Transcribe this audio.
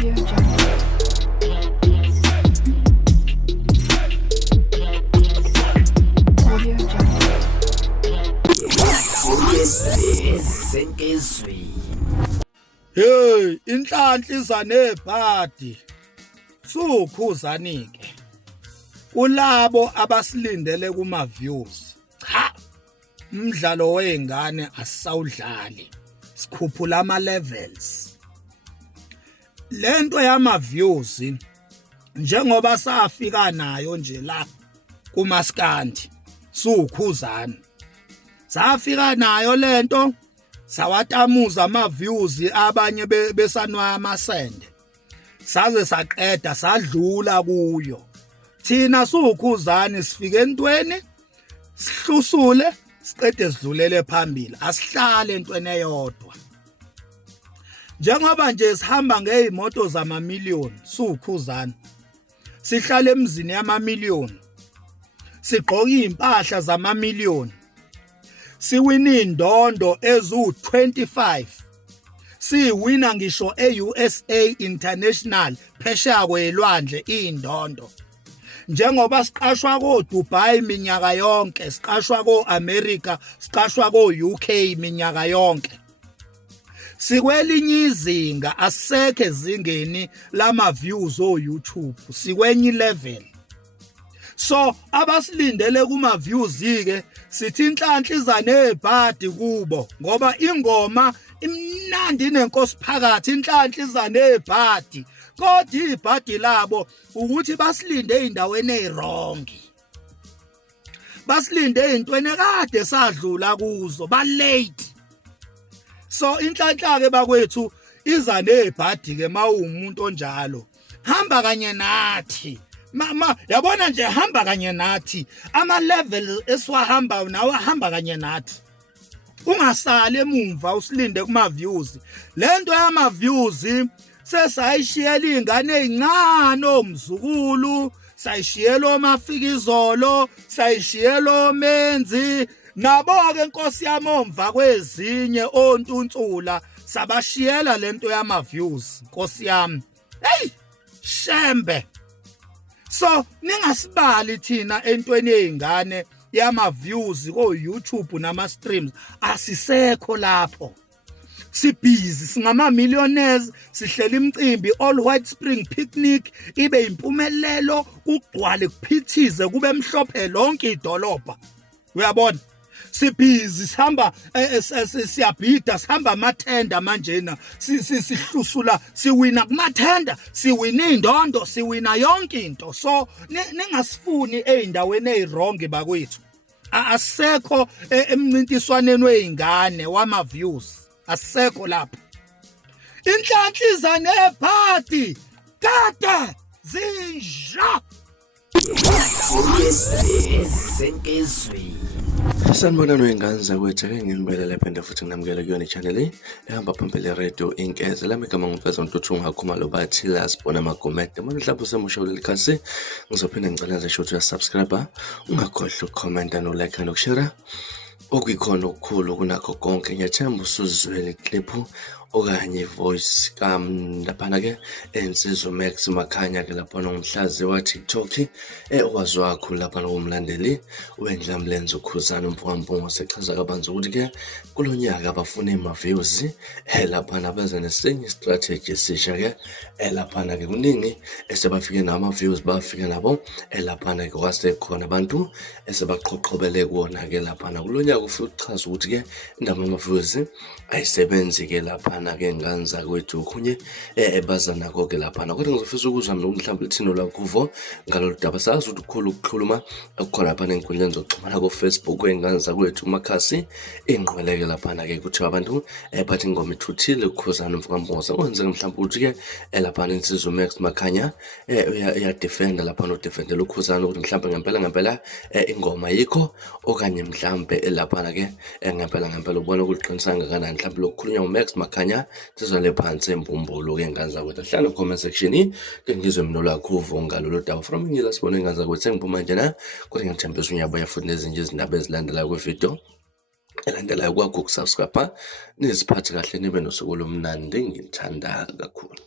Audio Jungle. Audio Jungle. Hey, inhlanhla iza nebhadi. Sukhuzanike. Kulabo abasilindele kuma views. Cha. Umdlalo weingane asawudlali. Sikhuphula ama levels. Lento yama views njengoba safika nayo nje la kumaskandi. Sukhuzana. Safika nayo lento sawatamuza ama views abanye besanwa amasende. Saze saqeda sadlula kuyo. Thina sukhuzani sifike entweni sihlusule siqede sidlulele phambili asihlale entweni eyodwa. Njengoba nje sihamba ngeimoto zamamillion sukhuzani. Sihlale emzini yamamillion. Sigqoka impahla zamamillion. Siwina indondo ezu25. Siwina ngisho eUSA International phesheya kwelwandle indondo. Njengoba siqashwa ko Dubai minyaka yonke, siqashwa ko America, siqashwa ko UK minyaka yonke. Sikwelinye izinga asekho ezingeni lama views o YouTube, sikwenye level. So abasilindele kuma views ke sithi inhlanhla iza nebhadi kubo ngoba ingoma imnandi nenkosi phakathi inhlanhla iza nebhadi kodwa ibhadi labo ukuthi basilinde eindaweni ezirongi. Basilinde ezintweni kade sadlula kuzo ba late. So inhlanhla ke bakwethu iza nebhadi ke mawumuntu onjalo. Hamba kanye nathi. Mama yabona nje hamba kanye nathi ama level esiwahamba nawe hamba kanye nathi ungasali emumva usilinde kuma views lento yama views sesayishiyela ingane ezincane omzukulu sayishiyela omafikizolo sayishiyela omenzi nabo ke inkosi yami omva kwezinye ontuntsula sabashiyela lento yama views inkosi yami hey shembe. So ningasibali thina entweni ezingane yama views ko YouTube nama streams asisekho lapho. Sibhizi singama millionaires sihlela imicimbi all white spring picnic ibe impumelelo ugcwale kuphithize kube mhlophe lonke idolobha. Uyabona? Sibhizi sihamba siyabhida sihamba amathenda manjena sihlusula siwina kumathenda siwina indondo siwina yonke into. So ningasifuni eindaweni ezirong bakwethu asekho emncintiswaneni weingane wama views asekho lapha. Inhlanhla iza nebhadi kade zinja Sanibona noyingane zakwethu ake nginibelela phinde futhi nginamukele kuyona i-channel ehamba phambili radio inkeze lami igama ngumfeza uNtuthu ungakhuma lo bathi la sibona amagomede manje mhlawumbe usemusha kuleli khasi ngizophinda ngicela nje ukuthi uyasubscribe ungakhohlwa ukucomment no like no share okuyikhona okukhulu kunakho konke ngiyathemba usuzwele clip okanye voice laphana ke Ensizwa Max Makhanya ke lapha ngomhlazi wa TikTok okwazi wakho lapha ngomlandeli wendlamlenze ukhuzana umfowampungo sechaza kabanzi ukuthi ke kulonyaka abafuna ima views lapha nabeze nesinye strategy sisha ke lapha ke kuningi esebafike nama views bafike nabo lapha ke kwase khona abantu esebaqhoqhobele kuona ke lapha kulonyaka ufuna ukuchaza ukuthi ke indaba ama views ayisebenzi ke lapha ke ngane zakwethu khunye ebaza nako ke lapha kodwa ngizofisa ukuzwa mhlawumbe lithino la kuvo ngalolu daba sazi ukuthi ukukhulu ukukhuluma akukhona lapha enkundleni zokuxhumana ko Facebook wengane zakwethu makhasi ingqweleke lapha ke kuthi abantu bathi ingoma ithuthile ukukhuzana umfowampungo kwenzeka mhlawumbe ukuthi ke lapha Ensizwa Max Makhanya uya defend lapha no defendela ukukhuzana ukuthi mhlawumbe ngempela ingoma yikho okanye mhlawumbe lapha ke ngempela ubona ukuthi qinisanga kanani mhlawumbe lokukhulunywa uMax Makhanya sizole phansi embumbulu ke ngane zakwethu hlala comment section ke ngizwe mina lakho ngalolu daba from ngila sibone ngane zakwethu sengiphuma nje na kodwa ngiyethembisa unyabo yafuthi nezinye izindaba ezilandelayo kwevideo elandelayo kwakho ukusubscribe niziphathe kahle nibe nosuku lomnandi ngithanda kakhulu.